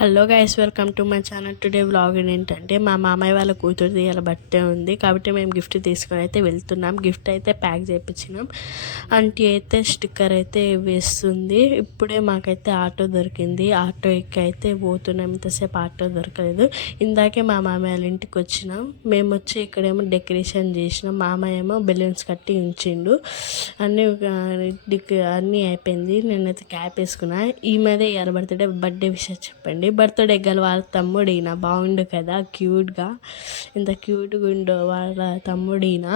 Hello guys, welcome to my channel. Today vlog ఏంటంటే మా మామయ్య వాళ్ళ కూతురుది ఇలా బర్త్డే ఉంది కాబట్టి మేము గిఫ్ట్ తీసుకొని అయితే వెళ్తున్నాం. గిఫ్ట్ అయితే ప్యాక్ చేయించినాం. ఆంటీ అయితే స్టిక్కర్ అయితే వేస్తుంది. ఇప్పుడే మాకైతే ఆటో దొరికింది. ఆటో ఎక్కి అయితే పోతున్నాం. ఇంతసేపు ఆటో దొరకలేదు. ఇందాకే మా మామయ్య వాళ్ళ ఇంటికి వచ్చినాం. మేము వచ్చి ఇక్కడేమో డెకరేషన్ చేసినాం. మామయ్య ఏమో బెలూన్స్ కట్టి ఉంచిండు. అన్నీ అయిపోయింది. నేనైతే క్యాప్ వేసుకున్నా. ఈ మీద ఇవాళ బర్త్డే విషయం చెప్పండి. బర్త్డే గల వాళ్ళ తమ్ముడు ఈయన బాగుండు కదా, క్యూట్గా ఇంత క్యూట్గా ఉండు వాళ్ళ తమ్ముడు ఈయన.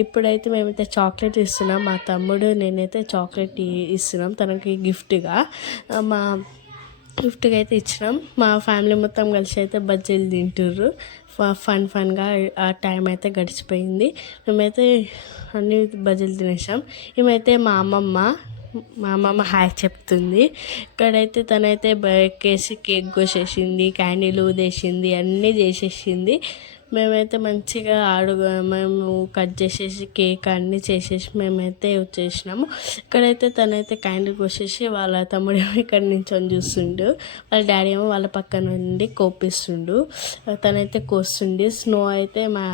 ఇప్పుడైతే మేమైతే చాక్లెట్ ఇస్తున్నాం. మా తమ్ముడు నేనైతే చాక్లెట్ ఇస్తున్నాం తనకి గిఫ్ట్గా. గిఫ్ట్గా అయితే ఇచ్చినాం. మా ఫ్యామిలీ మొత్తం కలిసి అయితే బజ్జీలు తింటుర్రు. ఫన్గా ఆ టైం అయితే గడిచిపోయింది. మేమైతే అన్ని బజ్జీలు తినేసాం. ఏమైతే మా అమ్మమ్మ హాయ్ చెప్తుంది. ఇక్కడైతే తనైతే ఎక్కేసి కేక్ కోసేసింది, క్యాండిల్ ఊదేసింది, అన్నీ చేసేసింది. మేమైతే మంచిగా మేము కట్ చేసేసి కేక్ అన్నీ చేసేసి మేమైతే వచ్చేసినాము. ఇక్కడైతే తనైతే క్యాండిల్ కోసేసి వాళ్ళ తమ్ముడు ఏమో ఇక్కడ నించొని చూస్తుండు. వాళ్ళ డాడీ ఏమో వాళ్ళ పక్కన నుండి కోపిస్తుండు. తనైతే కోస్తుండి. స్నో అయితే మా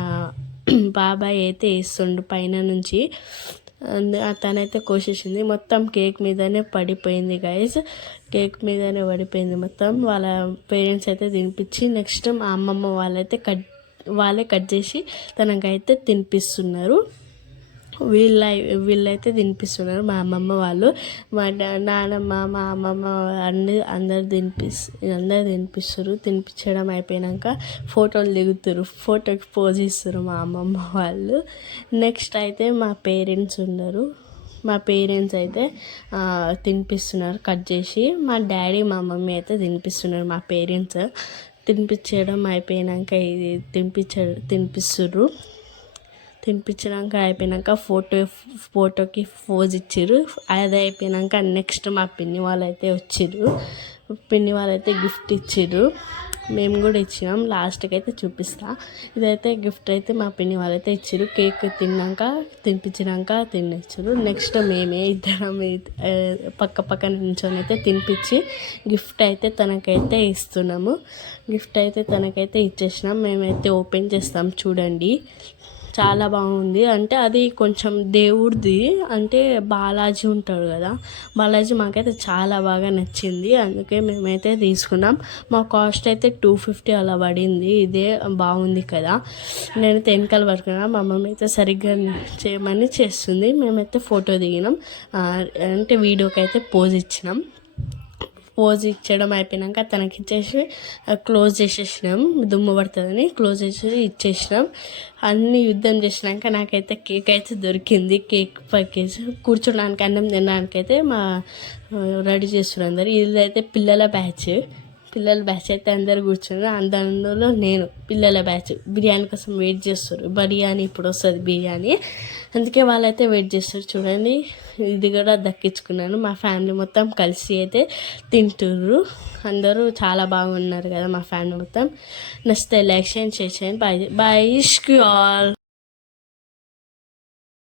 బాబాయ్ అయితే వేస్తుండు పైన నుంచి. తనైతే కోసేసింది. మొత్తం కేక్ మీదనే పడిపోయింది గైస్. కేక్ మీదనే పడిపోయింది మొత్తం. వాళ్ళ పేరెంట్స్ అయితే తినిపించి నెక్స్ట్ మా అమ్మమ్మ వాళ్ళే కట్ చేసి తనకైతే తినిపిస్తున్నారు. వీళ్ళైతే తినిపిస్తున్నారు మా అమ్మమ్మ వాళ్ళు. మా నాన్నమ్మ మా అమ్మమ్మ అందరు తినిపిస్తారు. తినిపించడం అయిపోయాక ఫోటోలు దిగుతారు. ఫోటోకి పోజ్ ఇస్తారు మా అమ్మమ్మ వాళ్ళు. నెక్స్ట్ అయితే మా పేరెంట్స్ ఉన్నారు. మా పేరెంట్స్ అయితే తినిపిస్తున్నారు కట్ చేసి. మా డాడీ మా మమ్మీ అయితే తినిపిస్తున్నారు. మా పేరెంట్స్ తినిపించడం అయిపోయాక ఇది తినిపిస్తుర్రు. తినిపించినాక అయిపోయాక ఫోటోకి పోజ్ ఇచ్చారు. అది అయిపోయాక నెక్స్ట్ మా పిన్ని వాళ్ళు అయితే వచ్చిర్రు. పిన్ని వాళ్ళు అయితే గిఫ్ట్ ఇచ్చారు. మేము కూడా ఇచ్చినాం. లాస్ట్కి అయితే చూపిస్తా. ఇదైతే గిఫ్ట్ అయితే మా పిన్ని వాళ్ళైతే ఇచ్చారు. కేక్ తినిపించినాక తినిచ్చారు. నెక్స్ట్ మేమే ఇద్దరం పక్క నించొని అయితే తినిపించి గిఫ్ట్ అయితే తనకైతే ఇస్తున్నాము. గిఫ్ట్ అయితే తనకైతే ఇచ్చేసినాం. మేమైతే ఓపెన్ చేస్తాం చూడండి. చాలా బాగుంది. అంటే అది కొంచెం దేవుడిది, అంటే బాలాజీ ఉంటాడు కదా, బాలాజీ మాకైతే చాలా బాగా నచ్చింది. అందుకే మేమైతే తీసుకున్నాం. మా కాస్ట్ అయితే 250 అలా పడింది. ఇదే బాగుంది కదా. నేనైతే వెనకాల పడుకున్నా. మా మమ్మీ అయితే సరిగ్గా చేయమని చేస్తుంది. మేమైతే ఫోటో దిగినాం. అంటే వీడియోకి అయితే పోజ్ ఇచ్చినాం. పోజ్ ఇచ్చడం అయిపోయాక తనకి ఇచ్చేసి క్లోజ్ చేసేసినాం. దుమ్ము పడుతుందని క్లోజ్ చేసి ఇచ్చేసినాం. అన్ని యుద్ధం చేసినాక నాకైతే కేక్ అయితే దొరికింది. కేక్ పక్కేసి కూర్చోడానికి అన్నం తినడానికైతే రెడీ చేస్తున్నారు అందరు. ఇదైతే పిల్లల బ్యాచ్ అయితే అందరు కూర్చున్నారు. అందులో నేను పిల్లల బ్యాచ్ బిర్యానీ కోసం వెయిట్ చేస్తారు. బిర్యానీ ఇప్పుడు వస్తుంది బిర్యానీ, అందుకే వాళ్ళైతే వెయిట్ చేస్తారు. చూడండి, ఇది కూడా దక్కించుకున్నాను. మా ఫ్యామిలీ మొత్తం కలిసి అయితే తింటుర్రు. అందరూ చాలా బాగున్నారు కదా మా ఫ్యామిలీ మొత్తం. నచ్చితే లైక్ చేయండి, షేర్ చేయండి. Bye bye. ఇష్క్ యు ఆల్.